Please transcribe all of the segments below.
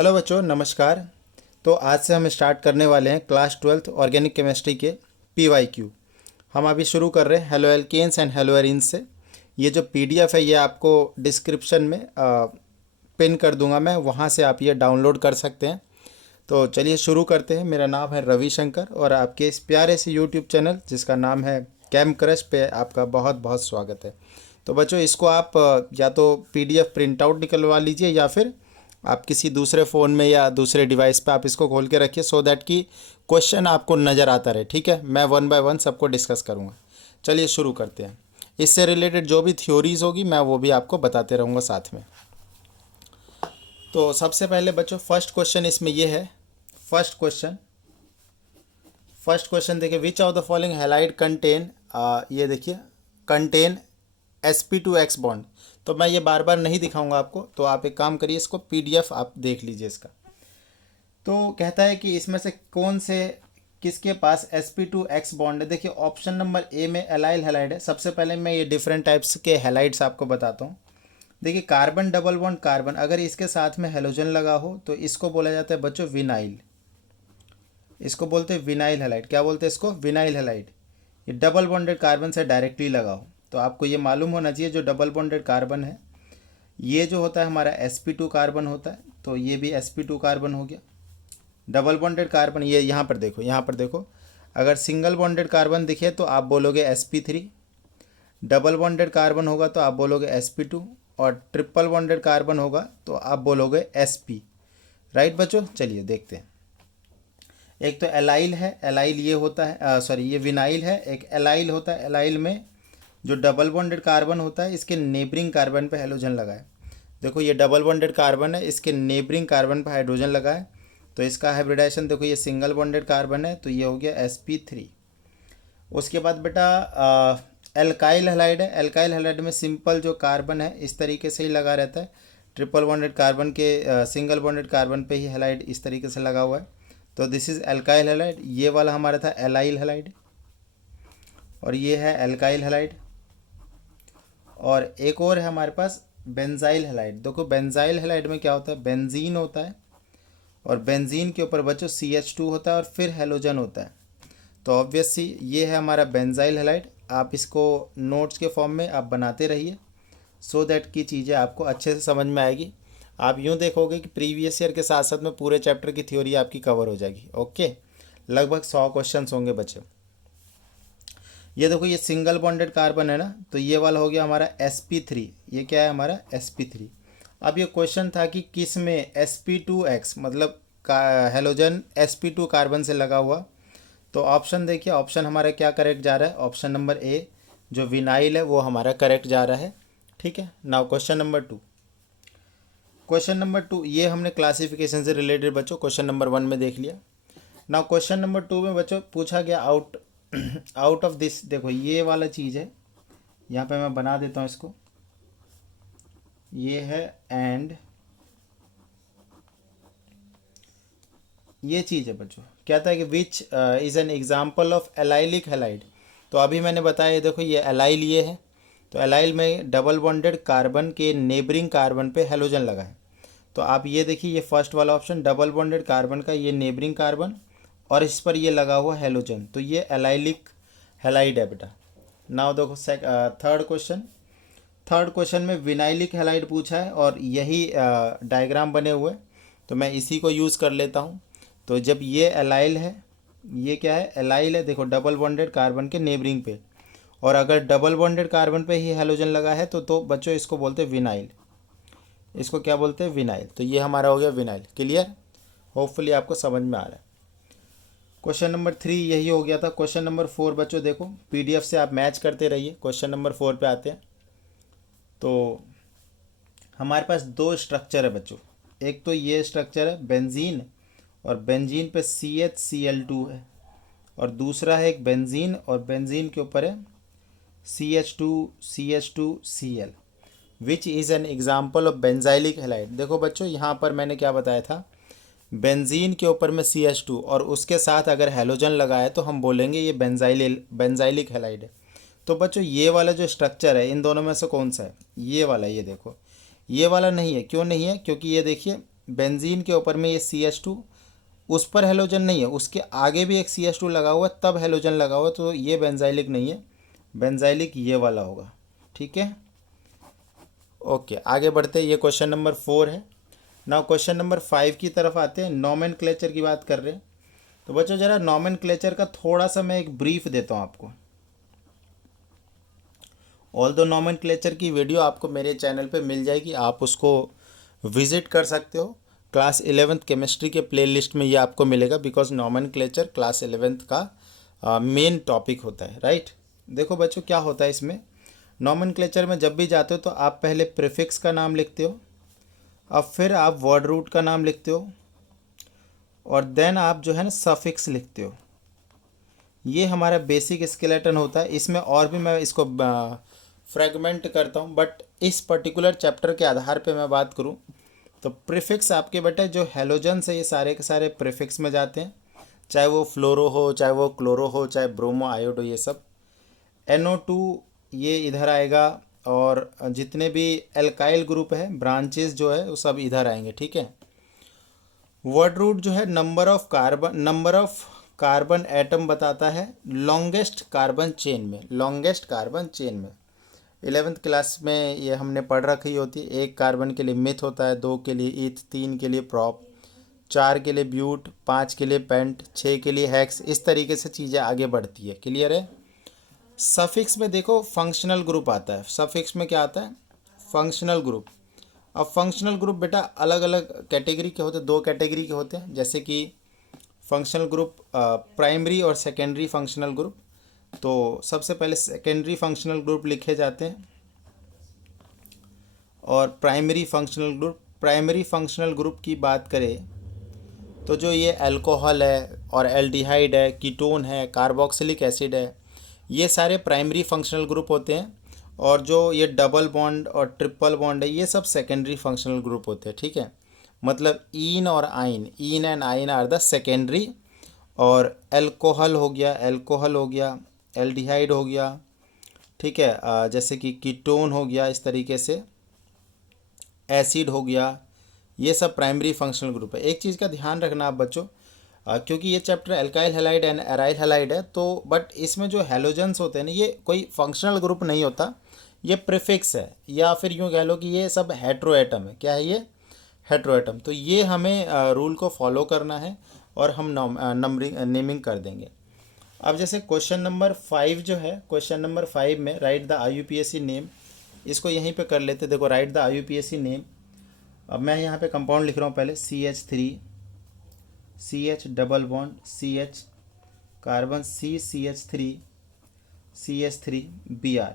Hello बच्चों, नमस्कार। तो आज से हम स्टार्ट करने वाले हैं क्लास 12th ऑर्गेनिक केमिस्ट्री के PYQ। हम अभी शुरू कर रहे हैं haloalkanes and haloarenes से। ये जो PDF है ये आपको डिस्क्रिप्शन में पिन कर दूंगा मैं, वहाँ से आप ये डाउनलोड कर सकते हैं। तो चलिए शुरू करते हैं। मेरा नाम है रविशंकर और आपके इस प्यारे से यूट्यूब चैनल जिसका नाम है कैम क्रश पे आपका बहुत बहुत स्वागत है। तो बच्चों, इसको आप या तो PDF प्रिंट आउट निकलवा लीजिए या फिर आप किसी दूसरे फ़ोन में या दूसरे डिवाइस पे आप इसको खोल के रखिए, सो दैट कि क्वेश्चन आपको नज़र आता रहे। ठीक है, मैं वन बाय वन सबको डिस्कस करूँगा। चलिए शुरू करते हैं। इससे रिलेटेड जो भी थ्योरीज होगी मैं वो भी आपको बताते रहूँगा साथ में। तो सबसे पहले बच्चों फर्स्ट क्वेश्चन इसमें ये है। फर्स्ट क्वेश्चन देखिए, which of the following halide contain, ये देखिए, कंटेन sp2x बॉन्ड। तो मैं ये बार बार नहीं दिखाऊंगा आपको, तो आप एक काम करिए, इसको PDF आप देख लीजिए इसका। तो कहता है कि इसमें से कौन से किसके पास sp2x बॉन्ड है। देखिए ऑप्शन नंबर ए में एलाइल हैलाइड है। सबसे पहले मैं ये डिफरेंट टाइप्स के हैलाइड्स आपको बताता हूँ। देखिए कार्बन डबल बॉन्ड कार्बन, अगर इसके साथ में हेलोजन लगा हो तो इसको बोला जाता है बच्चों विनाइल। इसको बोलते हैं विनाइल हैलाइड। क्या बोलते हैं इसको? Vinyl halide. ये डबल बॉन्डेड कार्बन से डायरेक्टली लगा हो तो आपको ये मालूम होना चाहिए जो डबल बॉन्डेड कार्बन है ये जो होता है हमारा sp2 कार्बन होता है। तो ये भी sp2 कार्बन हो गया। डबल बॉन्डेड कार्बन ये यहाँ पर देखो, यहाँ पर देखो, अगर सिंगल बॉन्डेड कार्बन दिखे तो आप बोलोगे sp3। डबल बॉन्डेड कार्बन होगा तो आप बोलोगे sp2 और ट्रिपल बॉन्डेड कार्बन होगा तो आप बोलोगे sp। राइट बच्चों, चलिए देखते हैं। एक तो एलाइल है, एलाइल ये होता है, सॉरी ये विनाइल है। एक एलाइल होता है, एलाइल में जो डबल बॉन्डेड कार्बन होता है इसके नेबरिंग कार्बन पे हेलोजन लगा है। देखो ये डबल बॉन्डेड कार्बन है, इसके नेबरिंग कार्बन पे हाइड्रोजन लगा है तो इसका हाइब्रिडाइजेशन देखो, ये सिंगल बॉन्डेड कार्बन है तो ये हो गया sp3। उसके बाद बेटा एल्काइल हैलाइड है। एल्काइल हैलाइड में सिंपल जो कार्बन है इस तरीके से ही लगा रहता है। ट्रिपल बॉन्डेड कार्बन के सिंगल बॉन्डेड कार्बन पे ही हैलाइड इस तरीके से लगा हुआ है तो दिस इज़ एल्काइल हैलाइड। ये वाला हमारा था एलाइल हैलाइड और ये है एल्काइल हैलाइड। और एक और है हमारे पास बेंजाइल हैलाइड। देखो बेंजाइल हैलाइड में क्या होता है, बेंजीन होता है और बेंजीन के ऊपर बच्चों CH2 होता है और फिर हेलोजन होता है। तो ऑब्वियसली ये है हमारा बेंजाइल हैलाइड। आप इसको नोट्स के फॉर्म में आप बनाते रहिए सो दैट की चीज़ें आपको अच्छे से समझ में आएगी। आप यूँ देखोगे कि प्रीवियस ईयर के साथ साथ में पूरे चैप्टर की थ्योरी आपकी कवर हो जाएगी। ओके, लगभग 100 क्वेश्चन होंगे बच्चे। ये देखो ये सिंगल बॉन्डेड कार्बन है ना, तो ये वाला हो गया हमारा sp3। ये क्या है हमारा sp3। अब ये क्वेश्चन था कि किस में sp2x मतलब हेलोजन sp2 कार्बन से लगा हुआ। तो ऑप्शन देखिए, ऑप्शन हमारा क्या करेक्ट जा रहा है, ऑप्शन नंबर ए जो विनाइल है वो हमारा करेक्ट जा रहा है। ठीक है, now question number 2। Question number 2 ये हमने क्लासिफिकेशन से रिलेटेड बच्चों क्वेश्चन नंबर 1 में देख लिया। नाउ क्वेश्चन नंबर 2 में बच्चों पूछा गया आउट ऑफ दिस, देखो ये वाला चीज़ है, यहाँ पे मैं बना देता हूँ इसको। ये है एंड ये चीज़ है बच्चों, क्या था कि which is an example of allylic halide. तो अभी मैंने बताया, ये देखो ये एलाइल ये है, तो एलाइल में डबल बॉन्डेड कार्बन के नेबरिंग कार्बन पे हेलोजन लगा है। तो आप ये देखिए, ये फर्स्ट वाला ऑप्शन डबल बॉन्डेड कार्बन का ये नेबरिंग कार्बन और इस पर ये लगा हुआ हेलोजन, तो ये एलाइलिक हैलाइड है बेटा। नाउ देखो थर्ड क्वेश्चन में विनाइलिक हैलाइड पूछा है और यही डायग्राम बने हुए, तो मैं इसी को यूज़ कर लेता हूँ। तो जब ये एलाइल है, ये क्या है, एलाइल है, देखो डबल बॉन्डेड कार्बन के नेबरिंग पे, और अगर डबल बॉन्डेड कार्बन पे ही हेलोजन लगा है तो बच्चों इसको बोलते हैं विनाइल। इसको क्या बोलते हैं, विनाइल। तो ये हमारा हो गया विनाइल। क्लियर, होपफुली आपको समझ में आ रहा है। क्वेश्चन नंबर 3 यही हो गया था। क्वेश्चन नंबर 4 बच्चों देखो, PDF से आप मैच करते रहिए। क्वेश्चन नंबर 4 पे आते हैं। तो हमारे पास दो स्ट्रक्चर है बच्चों। एक तो ये स्ट्रक्चर है बेंजीन और बेंजीन पे CHCl2 है, और दूसरा है एक बेंजीन और बेंजीन के ऊपर है CH2CH2Cl which is an example of benzylic halide. देखो बच्चों यहाँ पर मैंने क्या बताया था, बेंजीन के ऊपर में CH2 और उसके साथ अगर हेलोजन लगा है तो हम बोलेंगे ये बेंजाइलिक हैलाइड है। तो बच्चों ये वाला जो स्ट्रक्चर है इन दोनों में से कौन सा है, ये वाला। ये देखो ये वाला नहीं है। क्यों नहीं है, क्योंकि ये देखिए बेंजीन के ऊपर में ये CH2, उस पर हेलोजन नहीं है, उसके आगे भी एक CH2 लगा हुआ है तब हेलोजन लगा हुआ है, तो ये बेंजाइलिक नहीं है, बेंजाइलिक ये वाला होगा। ठीक है, ओके आगे बढ़ते हैं। ये क्वेश्चन नंबर 4 है। नाउ क्वेश्चन नंबर 5 की तरफ आते हैं। नॉमेनक्लेचर की बात कर रहे हैं, तो बच्चों ज़रा नॉमेनक्लेचर का थोड़ा सा मैं एक ब्रीफ देता हूँ आपको। ऑल दो नॉमेनक्लेचर की वीडियो आपको मेरे चैनल पे मिल जाएगी, आप उसको विजिट कर सकते हो। क्लास 11th केमिस्ट्री के प्लेलिस्ट में ये आपको मिलेगा, बिकॉज नॉमेनक्लेचर क्लास 11th का मेन टॉपिक होता है, राइट। देखो बच्चों क्या होता है इसमें, नॉमेनक्लेचर में जब भी जाते हो तो आप पहले प्रीफिक्स का नाम लिखते हो, अब फिर आप वर्ड रूट का नाम लिखते हो, और देन आप जो है ना सफिक्स लिखते हो। ये हमारा बेसिक स्केलेटन होता है। इसमें और भी मैं इसको फ्रेगमेंट करता हूँ, बट इस पर्टिकुलर चैप्टर के आधार पे मैं बात करूँ तो प्रीफिक्स आपके बेटे जो हेलोजन से ये सारे के सारे प्रीफिक्स में जाते हैं, चाहे वो फ्लोरो हो, चाहे वो क्लोरो हो, चाहे ब्रोमो आयोड हो, ये सब। NO2 ये इधर आएगा, और जितने भी एल्काइल ग्रुप है ब्रांचेस जो है वो सब इधर आएंगे। ठीक है, वर्ड रूट जो है नंबर ऑफ कार्बन एटम बताता है लॉन्गेस्ट कार्बन चेन में, लॉन्गेस्ट कार्बन चेन में। 11th क्लास में ये हमने पढ़ रखी होती है। 1 कार्बन के लिए मिथ होता है, 2 के लिए ईथ, 3 के लिए प्रॉप, 4 के लिए ब्यूट, 5 के लिए पेंट, 6 के लिए हेक्स। इस तरीके से चीज़ें आगे बढ़ती है। क्लियर है। सफिक्स में देखो फंक्शनल ग्रुप आता है। सफिक्स में क्या आता है, फंक्शनल ग्रुप। अब फंक्शनल ग्रुप बेटा अलग अलग कैटेगरी के होते हैं, 2 कैटेगरी के होते हैं, जैसे कि फंक्शनल ग्रुप प्राइमरी और सेकेंडरी फंक्शनल ग्रुप। तो सबसे पहले सेकेंडरी फंक्शनल ग्रुप लिखे जाते हैं और primary functional group. Primary functional group की बात करें तो जो ये अल्कोहल है और एल्डिहाइड है, कीटोन है, कार्बोक्सिलिक एसिड है, ये सारे प्राइमरी फंक्शनल ग्रुप होते हैं। और जो ये डबल बॉन्ड और ट्रिपल बॉन्ड है, ये सब सेकेंडरी फंक्शनल ग्रुप होते हैं। ठीक है, मतलब ईन और आइन, ईन एंड आइन आर द सेकेंडरी। और अल्कोहल हो गया, एल्कोहल हो गया, एल्डिहाइड हो गया, ठीक है, जैसे कि कीटोन हो गया, इस तरीके से एसिड हो गया, ये सब प्राइमरी फंक्शनल ग्रुप है। एक चीज़ का ध्यान रखना आप बच्चों, क्योंकि ये chapter alkyl halide and aryl halide है, तो बट इसमें जो हेलोजेंस होते हैं ना, ये कोई फंक्शनल ग्रुप नहीं होता, ये प्रीफिक्स है, या फिर यूँ कह लो कि ये सब हेट्रोएटम है। क्या है ये, हेट्रोएटम। तो ये हमें रूल को फॉलो करना है और हम नंबरिंग नेमिंग कर देंगे। अब जैसे क्वेश्चन नंबर 5 जो है, क्वेश्चन नंबर 5 में राइट द IUPAC नेम, इसको यहीं पे कर लेते। देखो राइट द IUPAC नेम। अब मैं यहाँ पे कंपाउंड लिख रहा हूँ पहले CH3, CH double bond CH, carbon CH3, CH3 Br।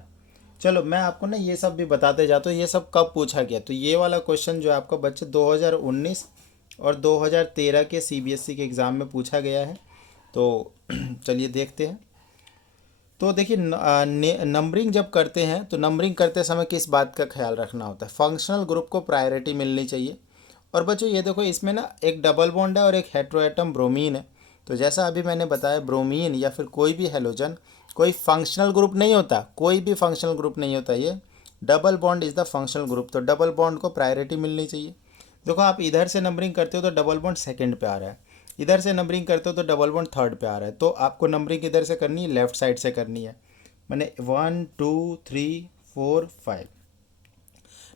चलो मैं आपको ना ये सब भी बताते जाता हूँ, ये सब कब पूछा गया। तो ये वाला क्वेश्चन जो आपका बच्चे 2019 और 2013 के CBSE के एग्ज़ाम में पूछा गया है। तो चलिए देखते हैं। तो देखिए नंबरिंग जब करते हैं तो नंबरिंग करते समय किस बात का ख्याल रखना होता है, फंक्शनल ग्रुप को प्रायोरिटी मिलनी चाहिए। और बच्चों ये देखो इसमें ना एक डबल बॉन्ड है और एक हेट्रोएटम ब्रोमीन है। तो जैसा अभी मैंने बताया, ब्रोमीन या फिर कोई भी हेलोजन कोई फंक्शनल ग्रुप नहीं होता, कोई भी फंक्शनल ग्रुप नहीं होता। ये double bond is the functional group, तो डबल बॉन्ड को प्रायोरिटी मिलनी चाहिए। देखो आप इधर से नंबरिंग करते हो तो डबल बॉन्ड सेकंड पे आ रहा है, इधर से नंबरिंग करते हो तो डबल बॉन्ड थर्ड पे आ रहा है। तो आपको नंबरिंग इधर से करनी है, लेफ्ट साइड से करनी है। मैंने 1 2 3 4 5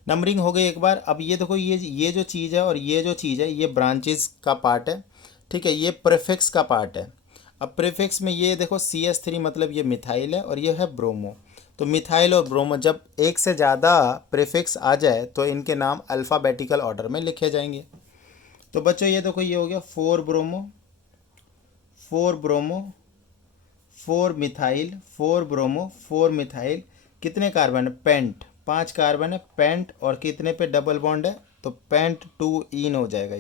नंबरिंग हो गई एक बार। अब ये देखो ये जो चीज़ है और ये जो चीज़ है, ये ब्रांचेस का पार्ट है। ठीक है, ये प्रीफिक्स का पार्ट है। अब प्रीफिक्स में ये देखो CH3 मतलब ये मिथाइल है और ये है ब्रोमो। तो मिथाइल और ब्रोमो जब एक से ज़्यादा प्रीफिक्स आ जाए तो इनके नाम अल्फ़ाबेटिकल ऑर्डर में लिखे जाएंगे। तो बच्चों ये देखो ये हो गया 4 bromo, 4 bromo, 4 methyl, 4 bromo, 4 methyl. कितने कार्बन है, पेंट, 5 कार्बन है पेंट, और कितने पे डबल बॉन्ड है, तो पेंट 2 ईन हो जाएगा।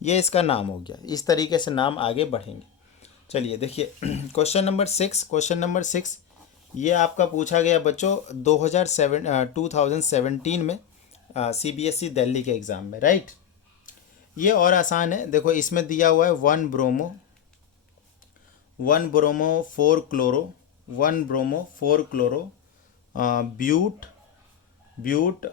ये इसका नाम हो गया। इस तरीके से नाम आगे बढ़ेंगे। चलिए देखिए क्वेश्चन नंबर 6। क्वेश्चन नंबर 6 ये आपका पूछा गया बच्चों 2017 में CBSE दिल्ली के एग्ज़ाम में, राइट। ये और आसान है। देखो इसमें दिया हुआ है 1 bromo, 1 bromo 4 chloro, 1 bromo 4 chloro, but, but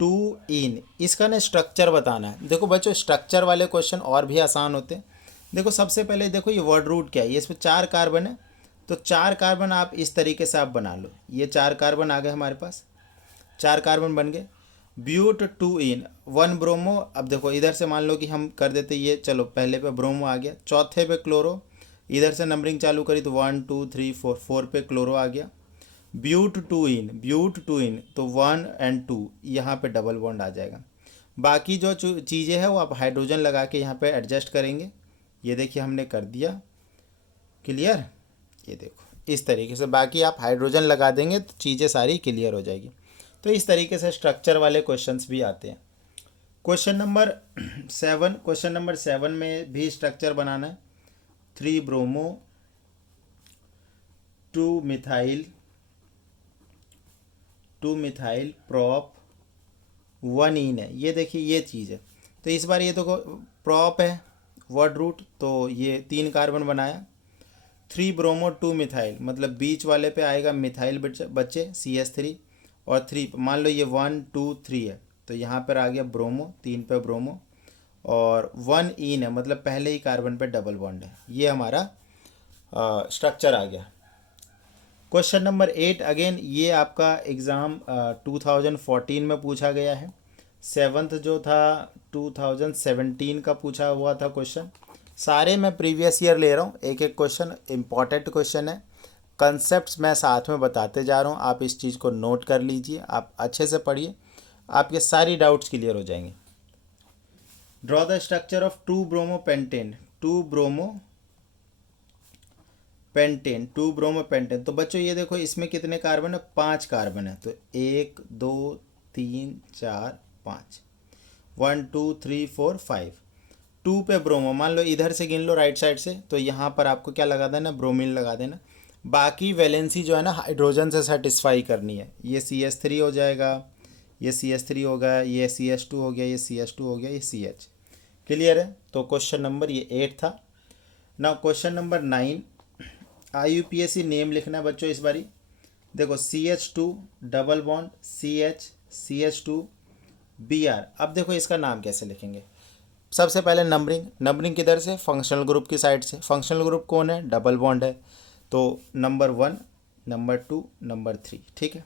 two ene, इसका ना स्ट्रक्चर बताना है। देखो बच्चों, स्ट्रक्चर वाले क्वेश्चन और भी आसान होते हैं। देखो सबसे पहले देखो ये वर्ड रूट क्या है, ये इसमें 4 कार्बन है, तो 4 कार्बन आप इस तरीके से आप बना लो। ये 4 कार्बन आ गए हमारे पास, 4 कार्बन बन गए। But two yne, 1 bromo. अब देखो इधर से मान लो कि हम कर देते ये, चलो पहले पे ब्रोमो आ गया, चौथे पे क्लोरो, इधर से नंबरिंग चालू करी तो 1 2 3 4, 4 पे क्लोरो आ गया। ब्यूट टू इन, ब्यूट टू इन तो 1 और 2, यहाँ पे डबल बॉन्ड आ जाएगा। बाकी जो चीज़ें हैं वो आप हाइड्रोजन लगा के यहाँ पे एडजस्ट करेंगे। ये देखिए हमने कर दिया, क्लियर। ये देखो इस तरीके से, बाकी आप हाइड्रोजन लगा देंगे तो चीज़ें सारी क्लियर हो जाएगी। तो इस तरीके से स्ट्रक्चर वाले क्वेश्चंस भी आते हैं। क्वेश्चन नंबर 7, क्वेश्चन नंबर 7 में भी स्ट्रक्चर बनाना है। 3 ब्रोमो 2 मिथाइल प्रॉप 1 इन है। ये देखिए ये चीज़ है। तो इस बार ये तो प्रॉप है वर्ड रूट, तो ये 3 कार्बन बनाया। 3 ब्रोमो 2 मिथाइल, मतलब बीच वाले पे आएगा मिथाइल बच्चे CH3, और 3 मान लो ये 1 2 3 है, तो यहाँ पर आ गया ब्रोमो, 3 पे ब्रोमो, और 1 इन है, मतलब पहले ही कार्बन पे डबल बॉन्ड है। ये हमारा स्ट्रक्चर आ गया। क्वेश्चन नंबर 8, अगेन ये आपका एग्ज़ाम 2014 में पूछा गया है। 7th जो था 2017 का पूछा हुआ था क्वेश्चन। सारे मैं प्रीवियस ईयर ले रहा हूँ, एक एक क्वेश्चन इंपॉर्टेंट क्वेश्चन है। कंसेप्ट्स मैं साथ में बताते जा रहा हूँ, आप इस चीज़ को नोट कर लीजिए, आप अच्छे से पढ़िए, आपके सारी डाउट्स क्लियर हो जाएंगे। Draw the structure of 2 bromo pentane, 2 bromo pentane. तो बच्चों ये देखो इसमें कितने कार्बन है, 5 कार्बन है, तो 1 2 3 4 5, 1 2 3 4 5। 2 पे ब्रोमो, मान लो इधर से गिन लो राइट साइड से, तो यहाँ पर आपको क्या लगा देना, ब्रोमीन लगा देना। बाकी वैलेंसी जो है ना हाइड्रोजन से सेटिस्फाई करनी है। ये CH3 हो जाएगा, ये CH3 हो गया, ये CH2 हो गया, ये CH2 हो गया, ये CH। क्लियर है। तो क्वेश्चन नंबर ये 8 था। ना क्वेश्चन नंबर 9, IUPAC नेम लिखना है बच्चों इस बारी। देखो CH2 double bond CH2 Br। अब देखो इसका नाम कैसे लिखेंगे। सबसे पहले नंबरिंग किधर से, फंक्शनल ग्रुप की साइड से। फंक्शनल ग्रुप कौन है, डबल बॉन्ड है, तो नंबर 1 नंबर 2 नंबर 3, ठीक है।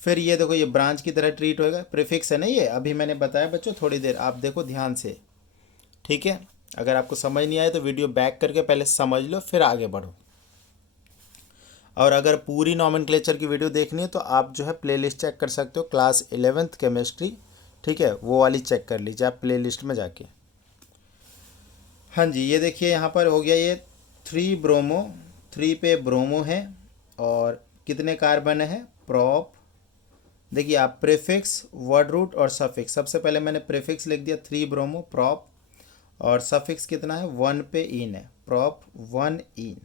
फिर ये देखो ये ब्रांच की तरह ट्रीट होएगा, प्रीफिक्स है ना ये, अभी मैंने बताया बच्चों, थोड़ी देर आप देखो ध्यान से, ठीक है। अगर आपको समझ नहीं आए तो वीडियो बैक करके पहले समझ लो, फिर आगे बढ़ो। और अगर पूरी नॉमेनक्लेचर की वीडियो देखनी है तो आप जो है प्लेलिस्ट चेक कर सकते हो, क्लास 11th केमिस्ट्री, ठीक है, वो वाली चेक कर लीजिए आप प्लेलिस्ट में जाके। हाँ जी, ये देखिए यहाँ पर हो गया ये 3 ब्रोमो, 3 पे ब्रोमो है, और कितने कार्बन है, प्रॉप। देखिए आप प्रीफिक्स, वर्ड रूट और सफिक्स, सबसे पहले मैंने प्रीफिक्स लिख दिया 3 ब्रोमो प्रॉप, और सफिक्स कितना है, 1 पे इन है, प्रॉप 1 इन।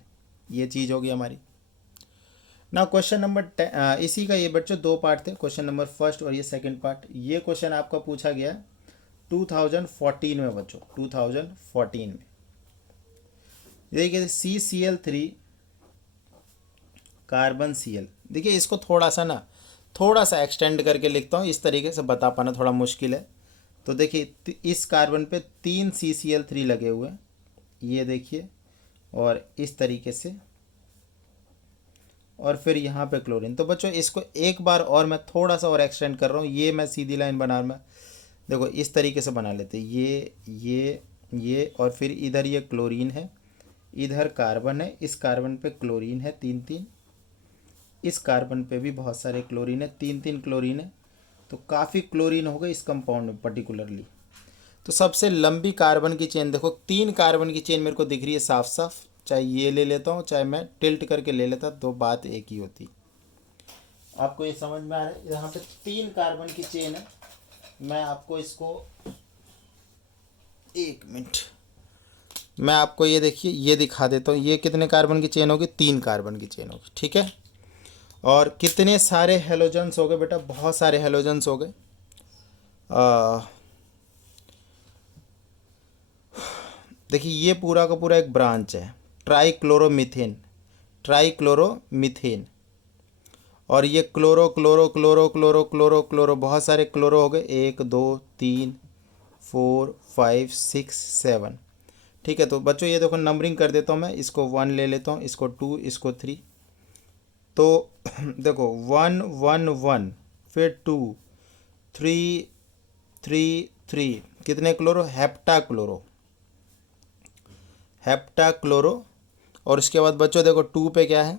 ये चीज़ होगी हमारी। ना क्वेश्चन नंबर 10, इसी का ये बच्चों 2 पार्ट थे, क्वेश्चन नंबर फर्स्ट और ये सेकंड पार्ट। ये क्वेश्चन आपका पूछा गया 2014 में बच्चों, 2014 में। देखिए CCl3 कार्बन Cl। देखिए इसको थोड़ा सा एक्सटेंड करके लिखता हूँ, इस तरीके से बता पाना थोड़ा मुश्किल है। तो देखिए इस कार्बन पे 3 CCl3 लगे हुए हैं, ये देखिए, और इस तरीके से, और फिर यहाँ पे क्लोरीन। तो बच्चों इसको एक बार और मैं थोड़ा सा और एक्सटेंड कर रहा हूँ, ये मैं सीधी लाइन बना रहा हूँ, देखो इस तरीके से बना लेते, ये और फिर इधर ये क्लोरीन है, इधर कार्बन है, इस कार्बन पे क्लोरीन है 3 इस कार्बन पे भी बहुत सारे क्लोरीन है, 3 क्लोरीन है, तो काफ़ी क्लोरीन हो गए इस कंपाउंड में पर्टिकुलरली। तो सबसे लंबी कार्बन की चेन देखो, 3 कार्बन की चेन मेरे को दिख रही है साफ साफ, चाहे ये ले लेता हूँ चाहे मैं टिल्ट करके ले लेता, तो बात एक ही होती। आपको ये समझ में आ रहा है, यहाँ पे 3 कार्बन की चेन है। मैं आपको इसको 1 मिनट, मैं आपको ये देखिए ये दिखा देता हूँ, ये कितने कार्बन की चेन होगी, 3 कार्बन की चेन होगी, ठीक है। और कितने सारे हेलोजन्स हो गए बेटा, बहुत सारे हेलोजन्स हो गए। देखिए ये पूरा का पूरा एक ब्रांच है, ट्राइक्लोरोमीथेन, और ये chloro chloro chloro chloro chloro chloro, बहुत सारे क्लोरो हो गए, 1 2 3 4 5 6 7। ठीक है, तो बच्चों ये देखो नंबरिंग कर देता हूँ मैं, इसको 1 ले लेता हूँ, इसको 2, इसको 3। तो देखो 1 1 1, फिर 2 3 3 3, कितने chloro? Hepta chloro, hepta chloro. और इसके बाद बच्चों देखो 2 पे क्या है?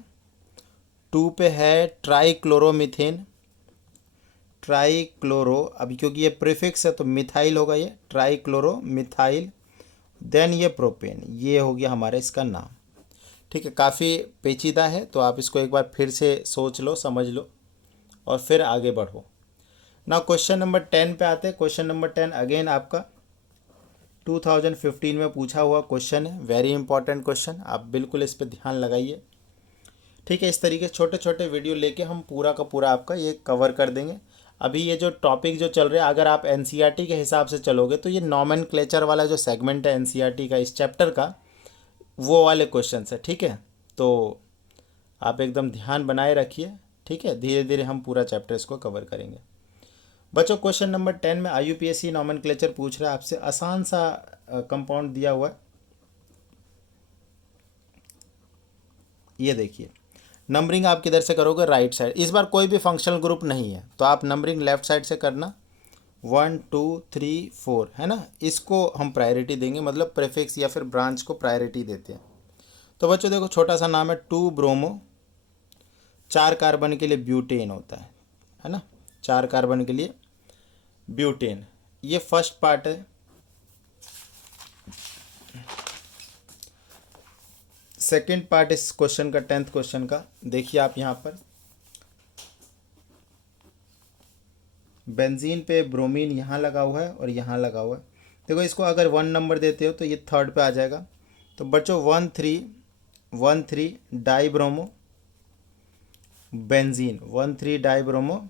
2 पे है ट्राईक्लोरोमीथेन, ट्राईक्लोरो, अभी क्योंकि ये प्रीफिक्स है तो मिथाइल होगा, ये ट्राईक्लोरो मिथाइल। देन ये प्रोपेन, ये हो गया हमारा इसका नाम। ठीक है, काफ़ी पेचीदा है, तो आप इसको एक बार फिर से सोच लो, समझ लो और फिर आगे बढ़ो। ना क्वेश्चन नंबर 10 पे आते हैं। क्वेश्चन नंबर 10 अगेन आपका 2015 में पूछा हुआ क्वेश्चन है, वेरी इंपॉर्टेंट क्वेश्चन, आप बिल्कुल इस पर ध्यान लगाइए। ठीक है, इस तरीके से छोटे छोटे वीडियो लेके हम पूरा का पूरा आपका ये कवर कर देंगे। अभी ये जो टॉपिक जो चल रहा है, अगर आप एनसीईआरटी के हिसाब से चलोगे तो ये नॉमेनक्लेचर वाला जो सेगमेंट है एनसीईआरटी का इस चैप्टर का, वो वाले क्वेश्चन है। ठीक है, तो आप एकदम ध्यान बनाए रखिए। ठीक है, धीरे धीरे हम पूरा चैप्टर इसको कवर करेंगे। बच्चों क्वेश्चन नंबर 10 में आईयूपीएससी नॉमेनक्लेचर पूछ रहा है आपसे, आसान सा कंपाउंड दिया हुआ है। ये देखिए, नंबरिंग आप किधर से करोगे? Right side. इस बार कोई भी फंक्शनल ग्रुप नहीं है तो आप नंबरिंग लेफ्ट साइड से करना। 1 2 3 4 है ना, इसको हम प्रायोरिटी देंगे, मतलब प्रेफिक्स या फिर ब्रांच को प्रायोरिटी देते हैं। तो बच्चों देखो छोटा सा नाम है 2 ब्रोमो, 4 कार्बन के लिए ब्यूटेन होता है ना, 4 कार्बन के लिए ब्यूटेन, ये फर्स्ट पार्ट है। सेकेंड पार्ट इस क्वेश्चन का, 10th क्वेश्चन का, देखिए आप यहाँ पर बेंजीन पे ब्रोमीन यहाँ लगा हुआ है और यहाँ लगा हुआ है। देखो इसको अगर 1 नंबर देते हो तो ये थर्ड पे आ जाएगा। तो बच्चों 1 3 die bromo benzene, 1 3 die bromo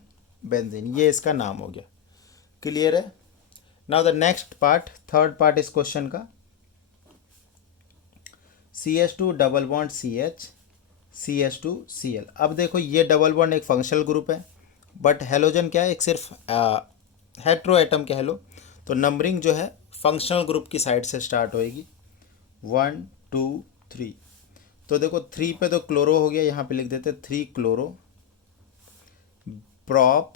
benzene, ये इसका नाम हो गया। क्लियर है? Now the next part, third part इस क्वेश्चन का, CH2 double bond CH, CH2 Cl। अब देखो ये डबल बॉन्ड एक फंक्शनल ग्रुप है, बट हेलोजन क्या है? एक सिर्फ हेट्रो एटम के हेलो। तो नंबरिंग जो है फंक्शनल ग्रुप की साइड से स्टार्ट होएगी, 1 2 3। तो देखो 3 पे तो क्लोरो हो गया, यहाँ पे लिख देते 3 क्लोरो, प्रॉप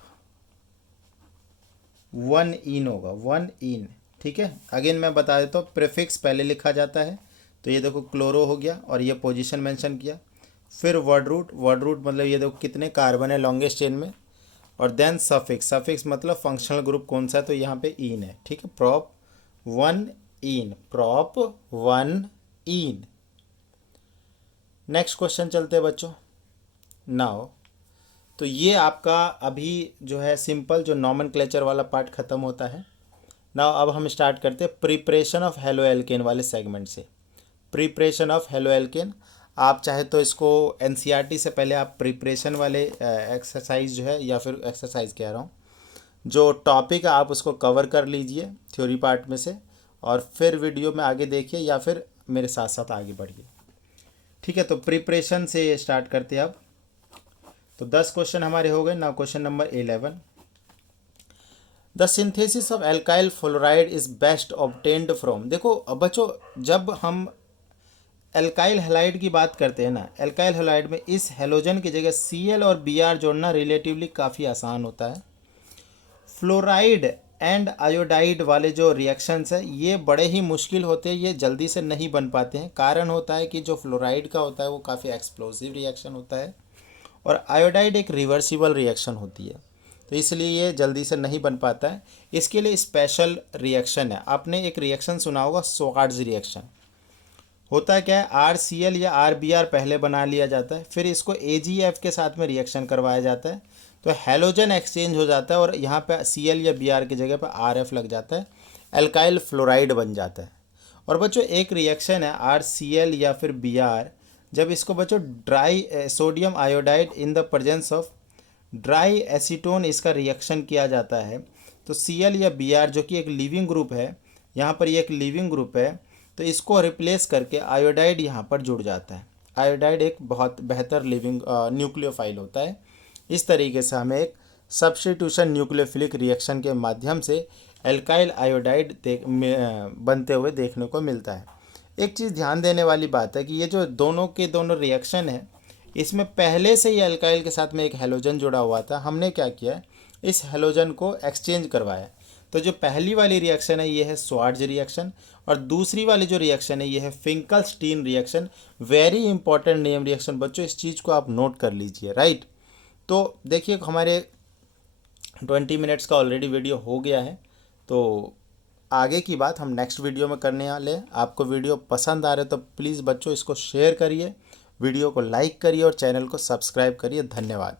1 इन होगा, 1 इन। ठीक है, अगेन मैं बता देता हूँ, प्रीफिक्स पहले लिखा जाता है। तो ये देखो क्लोरो हो गया और ये पोजीशन मेंशन किया। फिर वर्ड रूट, वर्ड रूट मतलब ये देखो कितने कार्बन है लॉन्गेस्ट चेन में, और देन सफिक्स, सफिक्स मतलब फंक्शनल ग्रुप कौन सा है, तो यहाँ पे इन है। ठीक है, प्रॉप 1 इन, प्रॉप 1 इन। नेक्स्ट क्वेश्चन चलते हैं बच्चों। नाउ तो ये आपका अभी जो है सिंपल जो नॉमेनक्लेचर वाला पार्ट खत्म होता है। नाउ अब हम स्टार्ट करते हैं प्रिपरेशन ऑफ हेलो एल्केन वाले सेगमेंट से। प्रिपरेशन ऑफ हेलो एल्केन, आप चाहे तो इसको एनसीईआरटी से पहले आप प्रिपरेशन वाले एक्सरसाइज जो है, या फिर एक्सरसाइज कह रहा हूँ, जो टॉपिक है आप उसको कवर कर लीजिए थ्योरी पार्ट में से, और फिर वीडियो में आगे देखिए या फिर मेरे साथ साथ आगे बढ़िए। ठीक है, तो प्रिपरेशन से स्टार्ट करते हैं अब। तो 10 क्वेश्चन हमारे हो गए। Now question number 11, the synthesis of alkyl fluoride is best obtained from. देखो अब बच्चों, जब हम एल्काइल हैलाइड की बात करते हैं ना, एल्काइल हैलाइड में इस हेलोजन की जगह Cl और Br जोड़ना रिलेटिवली काफ़ी आसान होता है। फ्लोराइड एंड आयोडाइड वाले जो रिएक्शंस है ये बड़े ही मुश्किल होते हैं, ये जल्दी से नहीं बन पाते हैं। कारण होता है कि जो फ्लोराइड का होता है वो काफ़ी एक्सप्लोसिव रिएक्शन होता है, और आयोडाइड एक रिवर्सिबल रिएक्शन होती है, तो इसलिए ये जल्दी से नहीं बन पाता है। इसके लिए स्पेशल रिएक्शन है। आपने एक रिएक्शन सुना होगा, स्वार्ट्ज रिएक्शन। होता क्या है, RCl या RBr पहले बना लिया जाता है, फिर इसको AgF के साथ में रिएक्शन करवाया जाता है, तो हैलोजन एक्सचेंज हो जाता है और यहाँ पे Cl या Br की जगह पे RF लग जाता है, एल्काइल फ्लोराइड बन जाता है। और बच्चों एक रिएक्शन है RCl या फिर Br, जब इसको बच्चों dry sodium iodide in the presence of dry acetone इसका रिएक्शन किया जाता है, तो Cl या Br जो कि एक लिविंग ग्रुप है, यहाँ पर ये एक लिविंग ग्रुप है, तो इसको रिप्लेस करके आयोडाइड यहाँ पर जुड़ जाता है। आयोडाइड एक बहुत बेहतर लिविंग न्यूक्लियोफाइल होता है, इस तरीके से हमें एक सब्स्टिट्यूशन न्यूक्लियोफिलिक रिएक्शन के माध्यम से एल्काइल आयोडाइड बनते हुए देखने को मिलता है। एक चीज़ ध्यान देने वाली बात है कि ये जो दोनों के दोनों रिएक्शन है, इसमें पहले से ही एल्काइल के साथ में एक हैलोजन जुड़ा हुआ था। हमने क्या किया है, इस हैलोजन को एक्सचेंज करवाया। तो जो पहली वाली रिएक्शन है ये है स्वार्ज रिएक्शन, और दूसरी वाली जो रिएक्शन है ये है Finkelstein reaction. Very important name reaction बच्चों, इस चीज़ को आप नोट कर लीजिए, राइट। तो देखिए हमारे 20 मिनट्स का ऑलरेडी वीडियो हो गया है, तो आगे की बात हम नेक्स्ट वीडियो में करने वाले हैं। आपको वीडियो पसंद आ रहा है तो प्लीज़ बच्चों इसको शेयर करिए, वीडियो को लाइक करिए और चैनल को सब्सक्राइब करिए। धन्यवाद।